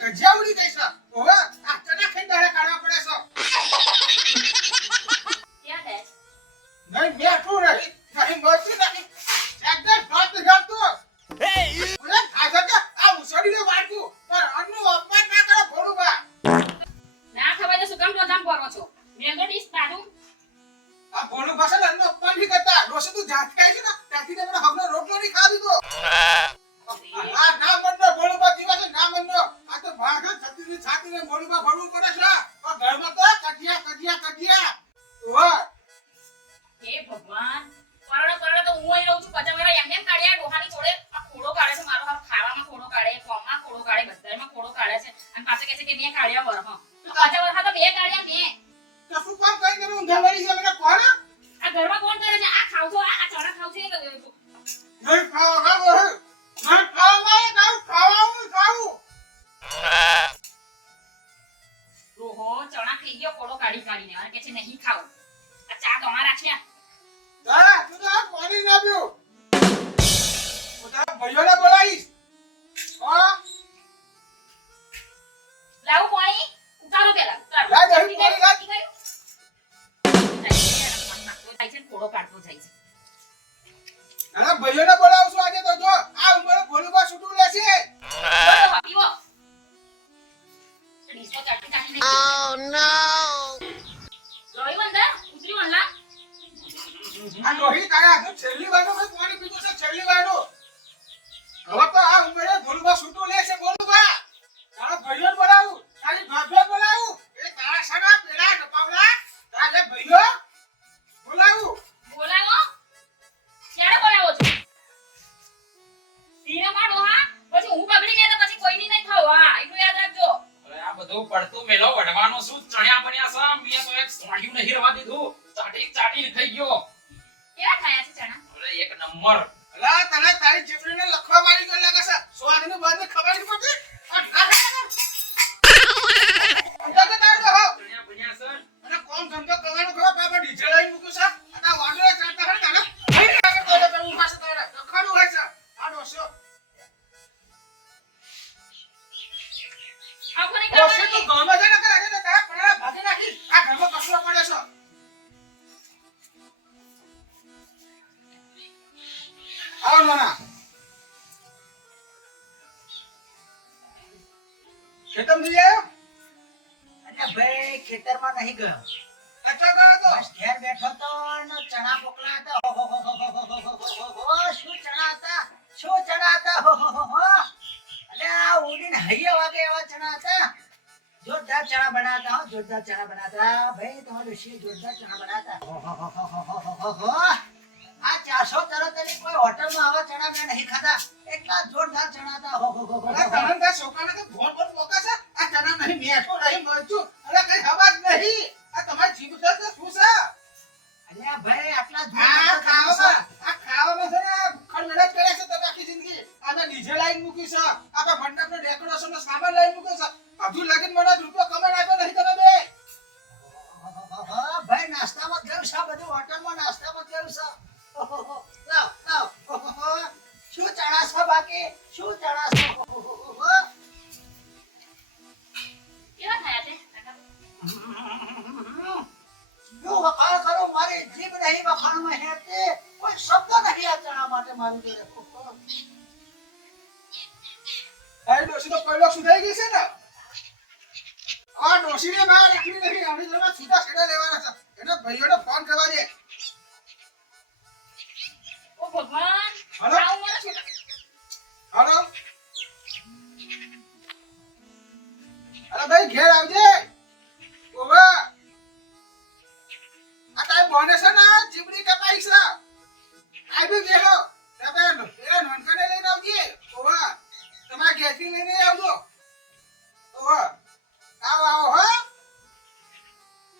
ધજાવડી દેશા yeah. ભાઈ ખેતરમાં નહીં ગયો ચણા મોકલા હતા હો હો ચણા હતા ભાઈ તમારું શી જોરદાર ચણા બનાતા આ ચારસો તરત કોઈ હોટલમાં આવા ચણા મેં નહીં ખાતા એટલા જોરદાર ચણા હતા હો હો ચણા નહીં મેઠો નહીં મરચું અરે કઈ ખબર નહીં. આ તમારી જીભ છે શું છે? માટે મારું ઘરે ભાઈ ડોશી તો પહેલો સુધાઈ ગઈ છે ને? આ ડોશી ને બહાર રાખી નથી આપણે જરા સીધા સીધા લેવાના છે. એટલે ભાઈઓને ફોન કરવા દે. ઓ ભગવાન હલો? હલો? અરે ભાઈ ઘેર આવજે. ઓવા. આ તારી બોને છે ને જીબડી કપાઈ છે. આવી બેલો તમે પેલા નોનકાને લઈને આવજે. ઓવા તમારા ઘેરથી લઈને આવજો. ઓવા આવો આવો, હો.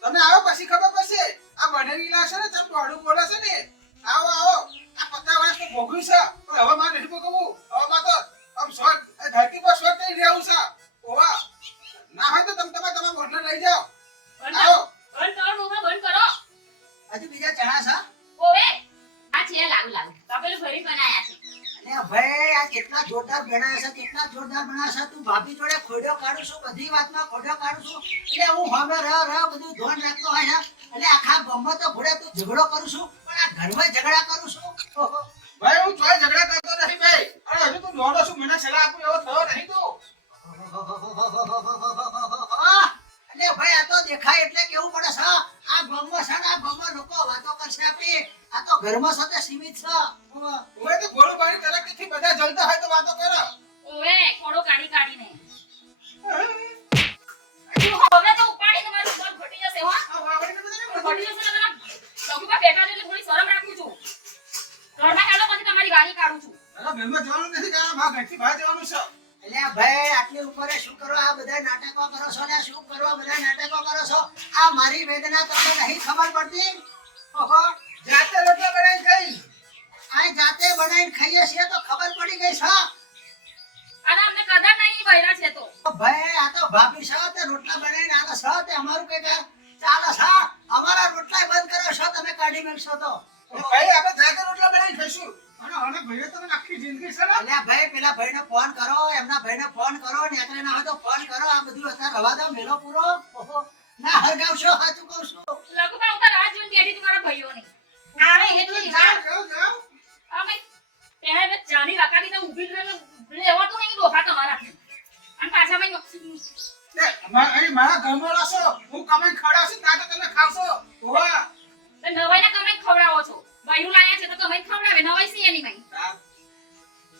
તમે આવો, પછી ખબર પડશે. આ બનેલી લાશે ને, તમે ભાડું બોલે છે ને. આવો આવો. આ પચાસ વર્ષનું ભોગવ્યું છે. જોરદાર બનાવ્યા છે કેટલા જોરદાર બનાવ્યા છે તું ભાભી જોડે ખોડ્યો કાઢું છું બધી વાતમાં ખોડ્યો કાઢું છું. એટલે હું હમણાં રહ રહ બધું ધોન રાખતો હોય એટલે આખા ગામમાં તો ઘોડે તું ઝઘડો કરું છું પણ આ ઘરમાં ઝઘડા કરું છું. ભાઈ હું ચોય ઝઘડા કરતો નથી ભાઈ. અરે હજુ તું નોડો છું મને સલાહ આપું એવો થયો નહીં તું. એટલે ભાઈ આ તો દેખાય એટલે કેવું પડે છે આ ગામમાં છે ને આ ગામમાં લોકો વાતો કરશે આપી. આ તો ઘરમાં સાથે સીમિત છે. ઓહો. તો ગોળું પાણી તરફથી બધા જલતા હોય તો વાતો કરો. ઓવે ખોડો કાઢી કાઢીને. હવે તો ઉપાડી તમારું પગ ઘટી જશે હો. આ વાવડીને બધાને ઘટી જશે તમે લઘુમાં બેઠા એટલે થોડી શરમ રાખું છું. ઘરમાં કાઢો પછી તમારી ગાડી કાઢું છું. અરે ઘરમાં જવાનું નથી કે આ ઘરથી બહાર જવાનું છે. અલ્યા ભાઈ આટલી ઉંમરે શું કરો? આ બધા નાટકો કરો છો ને? શું કરો? બધા નાટકો કરો છો? આ મારી વેદના તમને નહીં ખબર પડતી? ઓહો. જાતે લગ્ન બનાવીને ખાઈ. આ જાતે બનાવીને ખાઈએ છીએ તો ખબર પડી ગઈ છે. અને અમને કદર નહીં બૈરા છે તો. ભાઈ આ તો ભાભી છો તે રોટલા બનાવીને આલે છો તે અમારું કઈ કા ચાલે છે. અમારા રોટલા બંધ કરો છો તમે કાઢી મેળશો તો. ભાઈ આપણે જાતે રોટલા બનાવીને ખાઈશું. અને અને ભાઈએ તો આખી જિંદગી છે ને. અલ્યા ભાઈ પેલા ભાઈને ફોન કરો એમના ભાઈને ફોન કરો નીકળે ના હોય તો ફોન કરો આ બધું અત્યારે રવા દો મેલો પૂરો. ઓહો ના હરગાવશો સાચું કહું છું. લગભગ હું તો રાહ જોઈને બેઠી છું મારા ભાઈઓની. આવે એટલી જાઓ જાઓ. અમે પહેલા ચાની રાકાડી તો ઊભી રહીને લેવાતું નહીં ડોહા તમારાથી અને પાછા ભાઈ તે મા- અહીં મારા ઘરમાં રહેશો. હું કમાઈને ખવડાવશું ત્યાં તો તમે ખાવશો. ઓવા નવાઈ ના તમે ખવડાવો છો. બૈરું લાયા છે તો તમે ખવડાવે નવાઈ સી એની ભાઈ.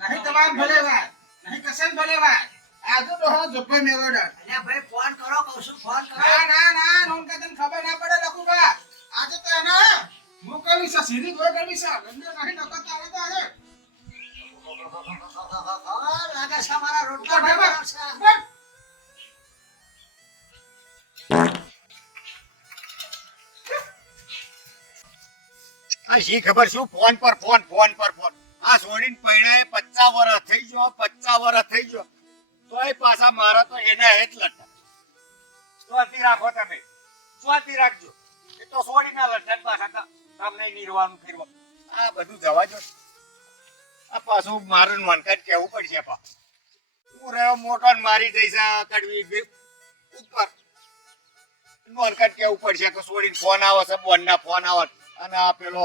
નહીં તમારે ભલે વાત નહીં. કશે ભલે વાત આજુ તો હા અલ્યા ભાઈ ફોન કરો કહું છું ફોન કરો. ના ના ના તને ખબર ના પડે લખું બા આજે તો એને મોકલવી છે ખબર શું? ફોન પર, ફોન ફોન પર, ફોન. આ છોડીને પૈણાએ પચાસ વર્ષ થઈ ગયો પચાસ વર્ષ થઈ ગયો. તોય પાછા મારા તો એના હેત લટા સ્વાતી રાખો તમે. સ્વાતી રાખજો. એ તો છોડીના લટા પાછા ત- આ બધું જવા દો આ પાછું મારું નોનકાજ કહેવું પડશે, પા. હું રહ્યો મોટો ને મારી જઈશ આ કડવી ઉપર. કહેવું પડશે કે ફોન આવે છે, બોનના ફોન આવે અને આ પેલો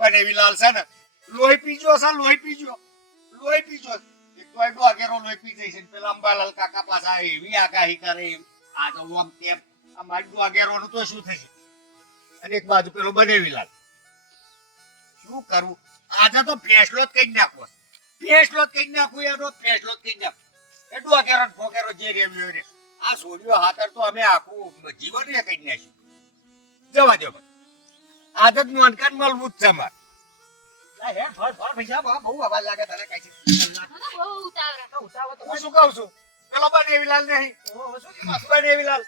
બનેવી લાલ છે ને, લોહી પીજો છે, લોહી પીજો. લોહી પીજો. એક તો એડો આગેરો લોહી પી જઈશ છે પેલા અંબાલાલ કાકા પાછા એવી આગાહી કરે. આ તો આમ તેમ. આ માડું આગેરોનું તો શું થશે? અને એક બાજુ પેલો બનેવી લાલ શું કરું? આજે તો ફેસલો જ કઈ નાખવો ફેસલો જ કઈ નાખવું એનો ફેસલો જ કઈ નાખવું એટલું આગેરો ફોકેરો જે રેવ્યો રે આ સોડિયો હાથર તો અમે આખું જીવન એ કઈ નાખ્યું. જવા દો આજે જ મનકાન મળવું જ છે મારે હે, ફળ, ફળ, ભૈયા, બહુ- અવાજ લાગે તને કાંઈ છે. બહુ ઉતાવળા ઉતાવળ તો હું શું કહું છું? પેલો બનેવીલાલ નહીં. શું બનેવીલાલ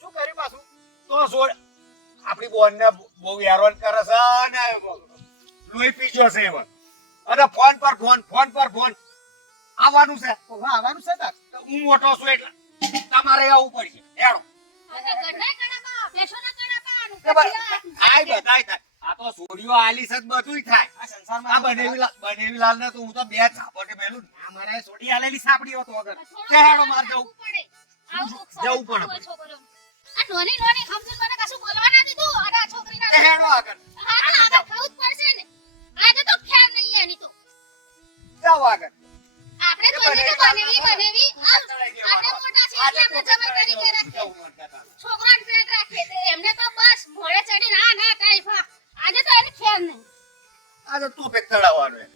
શું કર્યું પાછું? તો સોડ આપણી બોન ને બહુ ને લોહી પીજો છે એમાં. અને ફોન પર ફોન ફોન પર ફોન. આવવાનું છે. આવવાનું છે તાર. હું મોટો છું એટલે તમારે આવવું પડશે. હેડો. કે આય બધાય આ તો સોડિયો આલી છે તો બધુંય થાય. આ સંસારમાં આ બનેવીલાલ બનેવીલાલ ને તો હું તો બે ઝાપટે મેલું ને. આ મારે સોડી આલેલી સાપડી હતો વગર. હેડો માર જવું. જવું પડે. નોની નોની સમજણ મને કશું બોલવા ના દીધું? અને આ છોકરીના તે આગળ. હા આગળ ખાવું પડશે ને. આજે તો ખ્યાલ નહીં એની તો જાવ આગળ. આપણે તો બનેવી? બનેવી આ- આપણે મોટા છે એટલે આપણે જમાઈ તરીકે રાખે છોકરાને પેટ રાખે તો એમને તો બસ મોડે ચડી ના ના ટાઈફા આજે તો એને ખ્યાલ નહીં. આજે તું પેટ ચડાવવાનો એમ.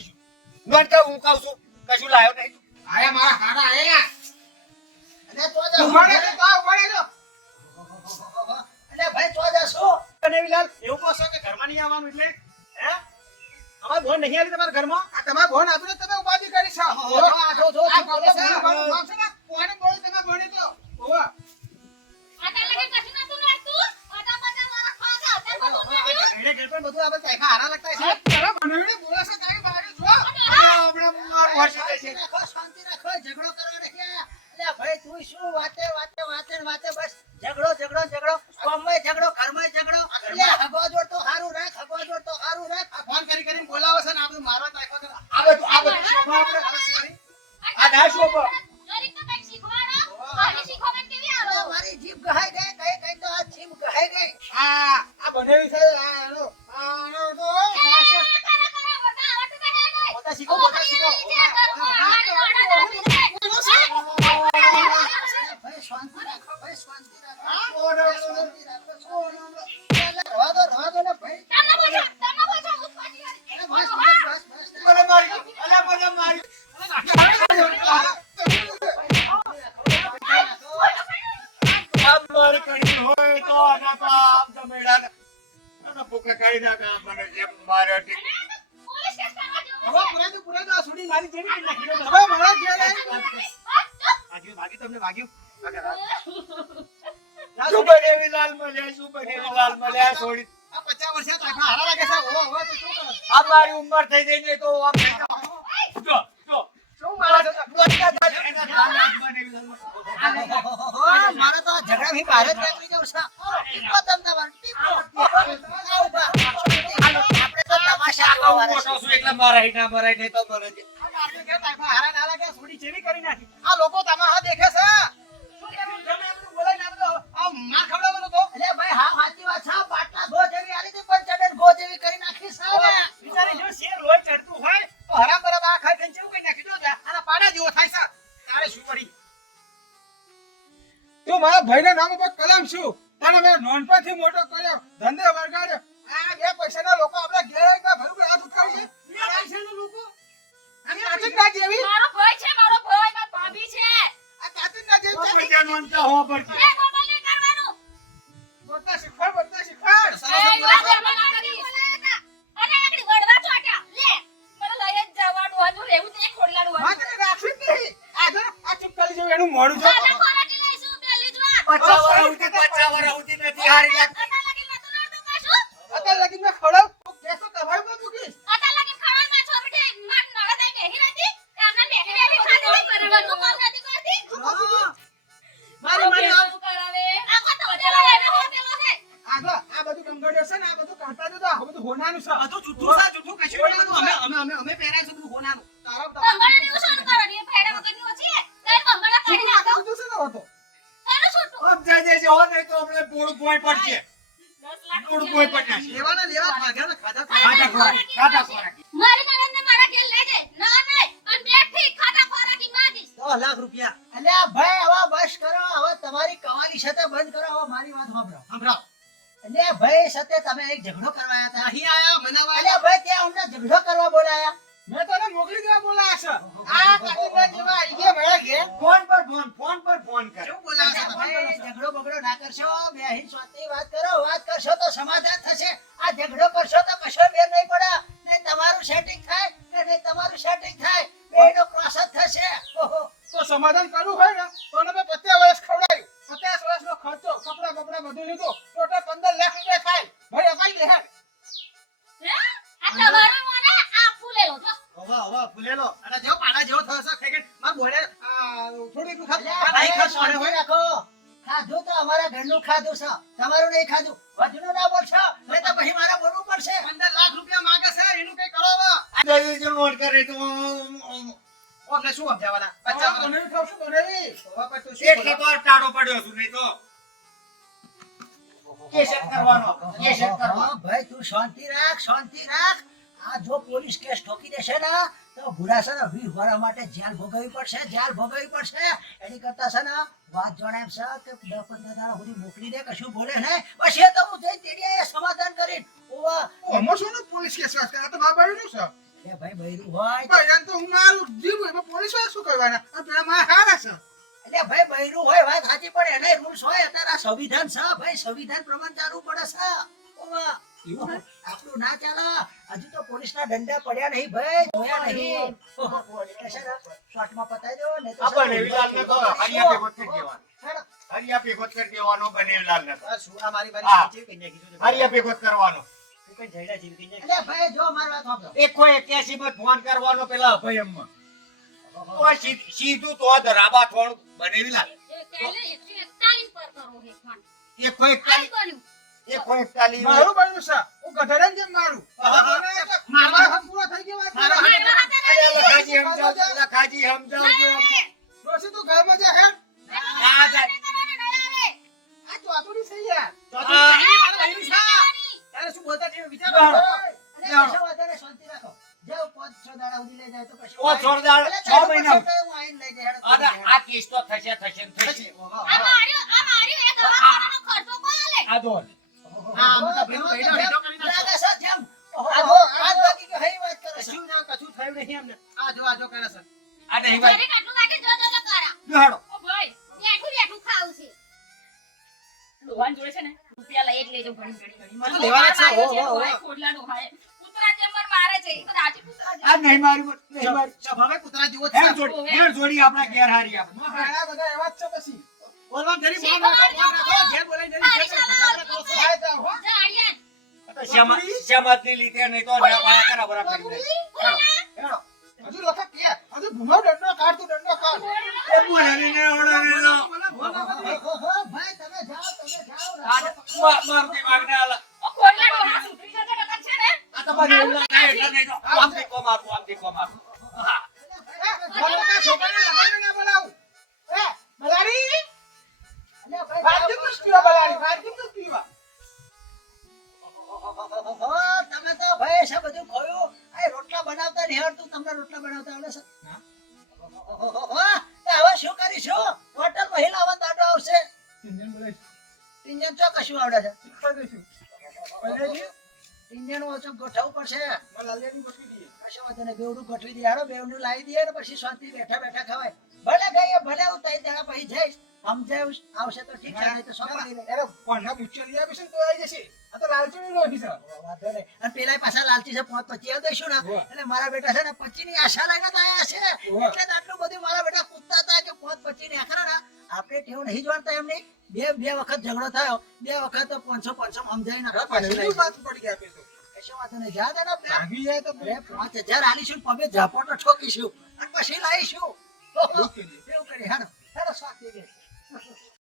નોટ કે હું કહું છું કશું લાયો નહીં. આયા મારા હારા આયા. અને તો જ- ઉભાડે તો ઉભાડે તો. અલે ભાઈ તો જ શું? બનેવીલાલ એવું કહો છો કે ઘરમાં નહીં આવવાનું એટલે? હે? અમારે બોન નહીં આવી તમારા ઘરમાં આ તમારા ભણ આપણે તમે ઉપાધિ કરી છે આ જો, જો, આ કોલેજ છે? આના કાઢી નાખે મને જેમ મારે ઠીક. પોલીસ કેસ કરવા જેવું હવે છે. પુરાય તો પુરાય આ સુડી મારી જેવી કરી નાખી દો. હવે મારા ઘેર આવીને વાગ્યું વાગ્યું તમને વાગ્યું શું બનેવી લાલ મળ્યા શું બનેવી લાલ મળ્યા છોડી આ પચાસ વર્ષે હારા લાગે છે. હવે ઓહો તો શું કરો? આ મારી ઉંમર થઈ ગઈ ને તો આમ થઈ જાઉં. જો જો શું જવું હું જેવી સાચી વાત છે. પાટલા ગો જેવી આલી હતી, પણ ચડેલ ગો જેવી કરી નાખી છે. બિચારી જો શેર ચડતું હોય તો હરા બરાબર, આ ખાઈ ખાઈને ચેવું કરી નાખી દો પાડા જેવો થાય છે તારે શું કરી? તું મારા ભાઈના નામ ઉપર કલમ છું તને મેં નાનપણથી મોટો કર્યો ધંધે વળગાડ્યો. આ બે પૈસાના લોકો આપણે ઘેર આવીને ભરું હાથ ઉઠાવી બે પૈસાના લોકો? આમ કાચિંડા જેવી? મારો ભાઈ છે મારો ભાઈ મારી ભાભી છે. આ કાચિંડા જેવી તો છે. હોવા પડશે. હોનાનું છે બધું જૂઠું છે જૂઠું કશું નહીં બધું અમે અમે અમે અમે પહેરાય છે બધું હોનાનું તારા બંગલાની એવું શું કરવાનું? એ ભેડા વગરની ઓછી છે. તારી કાઢી નાખો. બધું છે ને હોતો તારું છૂટું. આમ જાય જાય હો નહીં તો આપણે પોય પડશે. દસ લાખ પોળું રૂપિયા પોય પડી નાખશે. લેવાના લેવા ખાધા ને ખાધા ખાધા ખોરાકી, ખાધા ખોરાકી. મારી નણંદને મારા ઘેર લઈ જાય. ના નહીં. અને બેઠી ખાતા ખોરાકી માંગીશ. દસ લાખ રૂપિયા અલ્યા ભાઈ હવે બસ કરો હવે તમારી કમાલી સાથે બંધ કરો હવે મારી વાત સાંભળો સંભળાવો અલ્યા ભાઈ સાથે તમે એક ઝઘડો કરવા આવ્યા હતા. અહીં આયા મનાવા અલ્યા ભાઈ ત્યાં અમને ઝઘડો કરવા બોલાયા. મેં તને મોકલી દેવા બોલાયા છે. આ કાચિંડા જેવા આવી ગયા મારા ઘેર ફોન પર ફોન ફોન પર ફોન કર. શું બોલાયા છે તમે? ઝઘડો બગડો ના કરશો. બે અહીં શાંતિથી વાત કરો. વાત કરશો તો સમાધાન થશે. આ ઝઘડો કરશો તો કશો મેર નહીં પડે. નહીં તમારું સેટિંગ થાય કે નહીં તમારું સેટિંગ થાય. બેનો ક્રોસ જ થશે. ઓહો. તો સમાધાન કરવું હોય ને તો અમે પચાસ વર્ષ ખવડાવ્યું પચાસ વર્ષનો ખર્ચો કપડા બપડા બધું લીધું. ટોટલ પંદર લાખ રૂપિયા થાય. ભાઈ અપાઈ દે હેડ. હવા હવા ફૂલેલો અને પાડા જેવો થયો છે માર બોલે થોડું ખાધું. નહીં રાખો. તો અમારા ઘરનું ખાધું છે. તમારું નહીં ખાધું. વધુનું ના બોલશો. તો પછી મારે બોલવું પડશે. પંદર લાખ રૂપિયા માંગે છે એનું કઈ કરો હવે. નોટ કરે તો આમ, આમ. શું સમજાવવાના? એટલે તો ટાળો પડ્યો છું નહીં તો. કેસેટ કરવાનો કેસેટ કરવાનો ભાઈ તું શાંતિ રાખ શાંતિ રાખ. આ જો પોલીસ કેસ ઠોકી દેશે ને તો ભૂરાશે ને વીસ માટે જેલ ભોગવવી પડશે જેલ ભોગવવી પડશે. એની કરતા છે ને વાત જાણે છે કે દસ પંદર દાડા સુધી મોકલી દે કશું બોલે ને. એ તો હું જઈ તેડીએ સમાધાન કરી ઓવા. આમાં શું ને પોલીસ કેસ વાત કરે? તો મા બાયું છે. એ ભાઈ બૈરું હોય ભાઈ તો હું મારું જીવ એમાં પોલીસવાળા શું કરવાના? આ પેલા મારા હારા છે. એટલે ભાઈ બૈરું હોય વાત સાચી પણ એને રૂલ્સ હોય અત્યારે આ સંવિધાન છે ભાઈ સંવિધાન પ્રમાણે ચાલવું પડે છે. ઓવા આપણું ના ચાલે. હજુ તો પોલીસના દંડા પડ્યા નહીં ભાઈ. જોયા નહીં. શોર્ટમાં પતાઈ દો નહીં તો આ ને તો હરિયા ભેગો કરી દેવાનો. હરિયા ભેગો કરી દેવાનો બનેવીલાલ ને શું આ મારી જેવી કઈ નાખી હરિયા ભેગો કરવાનો. કઈ જઈડા જેવી કઈ નાખી ભાઈ જો મારી વાત સાંભળો. એકો એક્યાસી માં ફોન કરવાનો પેલા અભયમમાં તો સીધું તો ધરાબા થોડું બનેવીલાલ એ પહેલે એકસો પર કરો હે ફોન. એકો આજ એકતાલીસ કર્યું. એકસો એકતાલીસ મારું બન્યું છે હું ગધેડાની જેમ મારું હા, હા. પૂરો થઈ ગયો મારો અરે લખાજી સમજાવજો લખાજી સમજાવજો અમને. તું ઘરમાં જા હેડ. ના આ ચોથુડી છે યાર. આ જો આ જો કરે છે. આ નહીં હજુ લખા કે હજુ ભૂનો દંડો કાઢ તું દંડો કાઢ. એ બોલાવી ને ઓળાવી ભાઈ તમે જાઓ તમે જાઓ આ રાખો. મારું દિમાગ આલા. તમે તો ભાઈ છે બધું ખોયું આ રોટલા બનાવતા નહીં તમને રોટલા બનાવતા આવડે છે હવે શું કરીશું હોટલ મહિલા હિલાવન દાડો આવશે. ઇન્જન ઇન્જન ચો કશું આવડે છે. ઇન્જન ઓછું ગોઠવવું પડશે. દઈએ. કશો વાંધો નહીં બેવડું ગોઠવી દે બેવડું લાવી દઈએ ને પછી શાંતિ બેઠા બેઠા ખવાય. જઈશ આવશે તો ઠીક છે નહીં તો સોંપડી લઈ અરે કોણના બુચ્ચો લઈ આવીશું તો આવી જશે. આ તો લાલચણી લોહી છે. વાંધો નહીં. અને પેલા પાછા લાલચી છે પાંચ પચી આલ દઈશું ને. એટલે મારા બેટા છે ને પચી ની આશા લઈને આયા છે. એટલે આટલું બધું મારા બેટા કૂદતા હતા કે પાંચ પચી ની આખરા ના. આપણે ટેવ નહીં જાણતા એમની બે બે વખત ઝઘડો થયો. બે વખત તો પાંચસો પાંચસો સમજાવી નાખો વાત પડી ગયા કશો વાંધો નહીં. જા દે ને ભાગી જાય તો અરે પાંચ હજાર આલીશું પગે ઝાપોટો ઠોકીશું. અને પછી લાવીશું એવું એવું કરી હેડો હેડો સ્વાદ Thank you.